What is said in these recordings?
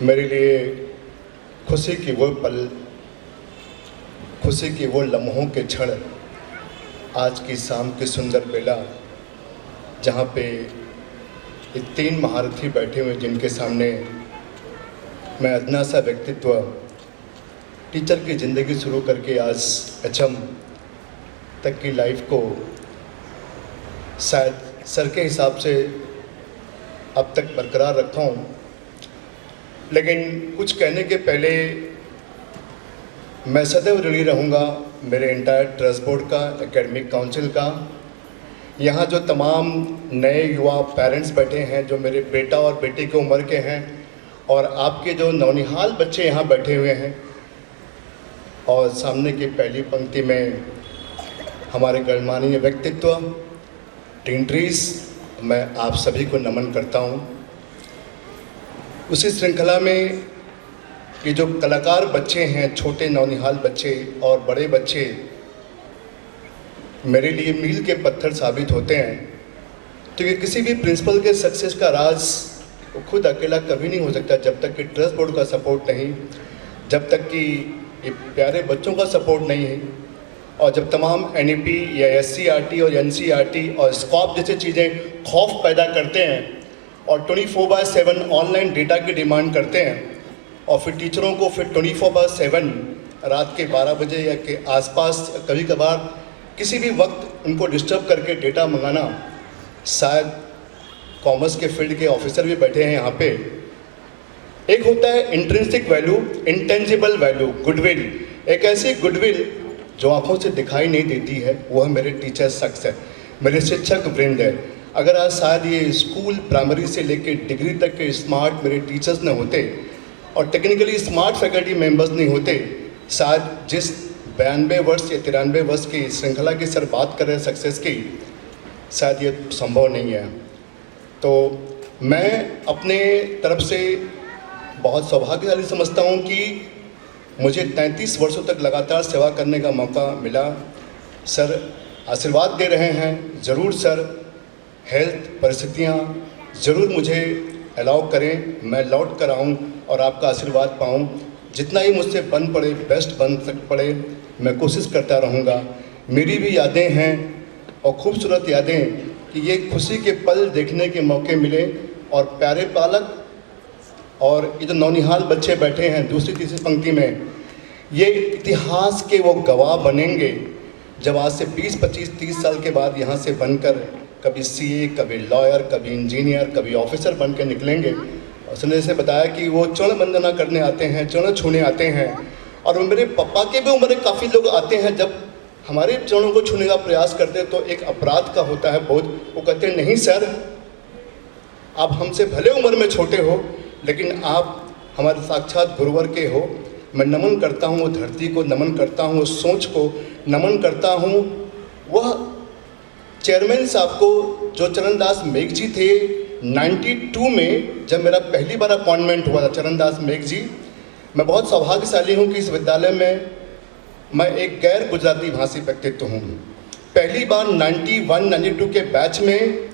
मेरे लिए खुशी की वो पल, खुशी की वो लम्हों के क्षण, आज की शाम की सुंदर बेला, जहाँ पे ये 3 महारथी बैठे हुए जिनके सामने मैं अदना सा व्यक्तित्व टीचर की ज़िंदगी शुरू करके आज एचएम तक की लाइफ को शायद सर के हिसाब से अब तक बरकरार रखा हूँ। लेकिन कुछ कहने के पहले मैं सदैव ऋणी रहूँगा मेरे एंटायर ट्रस्ट बोर्ड का, एकेडमिक काउंसिल का, यहाँ जो तमाम नए युवा पेरेंट्स बैठे हैं जो मेरे बेटा और बेटी की उम्र के हैं, और आपके जो नौनिहाल बच्चे यहाँ बैठे हुए हैं, और सामने की पहली पंक्ति में हमारे गणमान्य व्यक्तित्व टीन ट्रीज, मैं आप सभी को नमन करता हूँ। उसी श्रृंखला में ये जो कलाकार बच्चे हैं, छोटे नौनिहाल बच्चे और बड़े बच्चे, मेरे लिए मील के पत्थर साबित होते हैं। तो ये किसी भी प्रिंसिपल के सक्सेस का राज वो खुद अकेला कभी नहीं हो सकता जब तक कि ट्रस्ट बोर्ड का सपोर्ट नहीं, जब तक कि ये प्यारे बच्चों का सपोर्ट नहीं है, और जब तमाम NEP या SCRT और NCRT और स्कॉप जैसे चीज़ें खौफ पैदा करते हैं और 24/7 ऑनलाइन डेटा की डिमांड करते हैं, और फिर टीचरों को फिर 24/7 रात के 12 बजे या के आसपास कभी कभार किसी भी वक्त उनको डिस्टर्ब करके डेटा मंगाना, शायद कॉमर्स के फील्ड के ऑफिसर भी बैठे हैं यहाँ पे। एक होता है intrinsic value, intangible value, goodwill. एक ऐसी गुडविल जो आंखों से दिखाई नहीं देती है, वो है मेरे टीचर शख्स है, मेरे शिक्षक वृंद है। अगर आज शायद ये स्कूल प्राइमरी से लेकर डिग्री तक के स्मार्ट मेरे टीचर्स न होते और टेक्निकली स्मार्ट फैकल्टी मेंबर्स नहीं होते, शायद जिस 92 वर्ष या 93 वर्ष की श्रृंखला की सर बात कर रहे हैं सक्सेस की, शायद ये संभव नहीं है। तो मैं अपने तरफ से बहुत सौभाग्यशाली समझता हूँ कि मुझे 33 वर्षों तक लगातार सेवा करने का मौका मिला। सर आशीर्वाद दे रहे हैं, ज़रूर सर हेल्थ परिस्थितियाँ ज़रूर मुझे अलाउ करें, मैं लौट कर आऊँ और आपका आशीर्वाद पाऊँ। जितना ही मुझसे बन पड़े, बेस्ट बन पड़े, मैं कोशिश करता रहूँगा। मेरी भी यादें हैं और खूबसूरत यादें कि ये खुशी के पल देखने के मौके मिले, और प्यारे पालक और ये जो नौनिहाल बच्चे बैठे हैं दूसरी तीसरी पंक्ति में, ये इतिहास के वो गवाह बनेंगे जब आज से 20, 25, 30 साल के बाद यहाँ से बनकर कभी CA, कभी लॉयर, कभी इंजीनियर, कभी ऑफिसर बन के निकलेंगे। और उसने से बताया कि वो चरण वंदना करने आते हैं, चरण छूने आते हैं, और मेरे पापा के भी उम्र काफ़ी लोग आते हैं, जब हमारे चरणों को छूने का प्रयास करते हैं तो एक अपराध का होता है बोध। वो कहते हैं नहीं सर, आप हमसे भले उम्र में छोटे हो लेकिन आप हमारे साक्षात गुरुवर के हो। मैं नमन करता हूँ वो धरती को, नमन करता हूँ उस सोच को, नमन करता हूँ वह चेयरमैन साहब को जो चरणदास मेघ जी थे 92 में, जब मेरा पहली बार अपॉइंटमेंट हुआ था। चरणदास मेघ जी, मैं बहुत सौभाग्यशाली हूँ कि इस विद्यालय में मैं एक गैर गुजराती भाषी व्यक्तित्व हूँ। पहली बार 91-92 के बैच में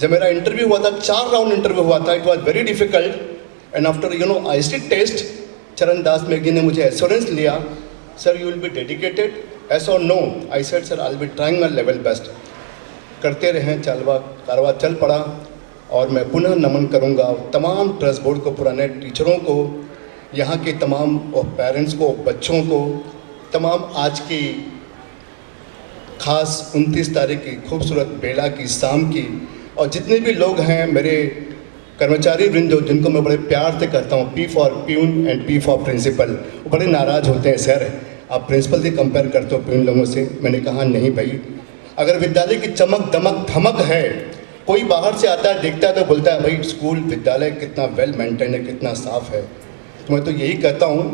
जब मेरा इंटरव्यू हुआ था, 4 राउंड इंटरव्यू हुआ था, it was very difficult, and after IC test Charandas Megh ji ने मुझे एश्योरेंस लिया, sir you will be dedicated, yes or no. I said sir I will be trying my level best. करते रहें, कारवा चल पड़ा, और मैं पुनः नमन करूँगा तमाम ट्रस्ट बोर्ड को, पुराने टीचरों को, यहाँ के तमाम पेरेंट्स को, बच्चों को, तमाम आज की खास 29 तारीख की खूबसूरत बेला की शाम की, और जितने भी लोग हैं मेरे कर्मचारी वृंद जिनको मैं बड़े प्यार से कहता हूँ, P for peon and P for principal. वो बड़े नाराज़ होते हैं, सर आप प्रिंसिपल से कंपेयर करते हो प्यून लोगों से। मैंने कहा नहीं भाई, अगर विद्यालय की चमक दमक धमक है, कोई बाहर से आता है देखता है तो बोलता है भाई स्कूल विद्यालय कितना वेल मेंटेन है, कितना साफ है। तो मैं तो यही कहता हूँ,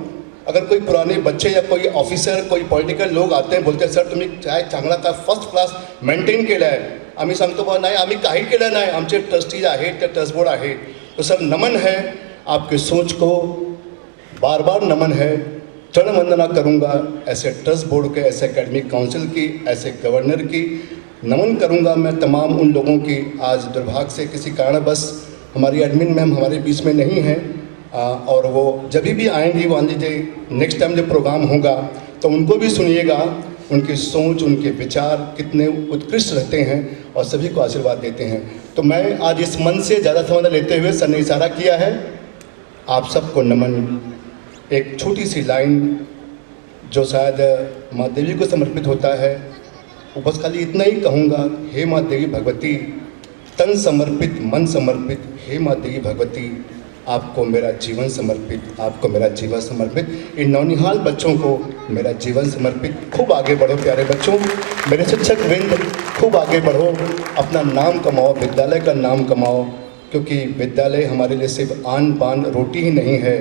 अगर कोई पुराने बच्चे या कोई ऑफिसर, कोई पॉलिटिकल लोग आते हैं, बोलते हैं सर तुम्ही काय चांगला का फर्स्ट क्लास मेंटेन केलं आहे, आम्ही सांगतो बा नाही आम्ही काही केलं नाही, आमचे ट्रस्टीज आहेत, त्या ट्रस्ट बोर्ड आहे। तो सर नमन है आपके सोच को, बार बार नमन है, चरण वंदना करूँगा ऐसे ट्रस्ट बोर्ड के, ऐसे एकेडमिक काउंसिल की, ऐसे गवर्नर की नमन करूँगा मैं तमाम उन लोगों की। आज दुर्भाग्य से किसी कारणवश हमारी एडमिन मैम हमारे बीच में नहीं है, और वो जब भी आएंगी, मान लीजिए नेक्स्ट टाइम जब प्रोग्राम होगा तो उनको भी सुनिएगा। उनकी सोच, उनके विचार कितने उत्कृष्ट रहते हैं और सभी को आशीर्वाद देते हैं। तो मैं आज इस मन से ज़्यादा समय लेते हुए सर ने इशारा किया है, आप सबको नमन। एक छोटी सी लाइन जो शायद माँ देवी को समर्पित होता है, वो बस खाली इतना ही कहूँगा, हे माँ देवी भगवती, तन समर्पित मन समर्पित, हे माँ देवी भगवती, आपको मेरा जीवन समर्पित, आपको मेरा जीवन समर्पित। इन नौनिहाल बच्चों को मेरा जीवन समर्पित। खूब आगे बढ़ो प्यारे बच्चों, मेरे शिक्षक वृंद, खूब आगे बढ़ो, अपना नाम कमाओ, विद्यालय का नाम कमाओ, क्योंकि विद्यालय हमारे लिए सिर्फ आन पान रोटी ही नहीं है,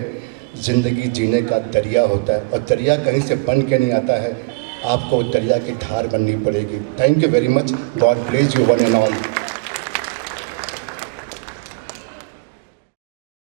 ज़िंदगी जीने का दरिया होता है, और दरिया कहीं से बन के नहीं आता है, आपको दरिया की धार बननी पड़ेगी। Thank you very much. God bless you one and all.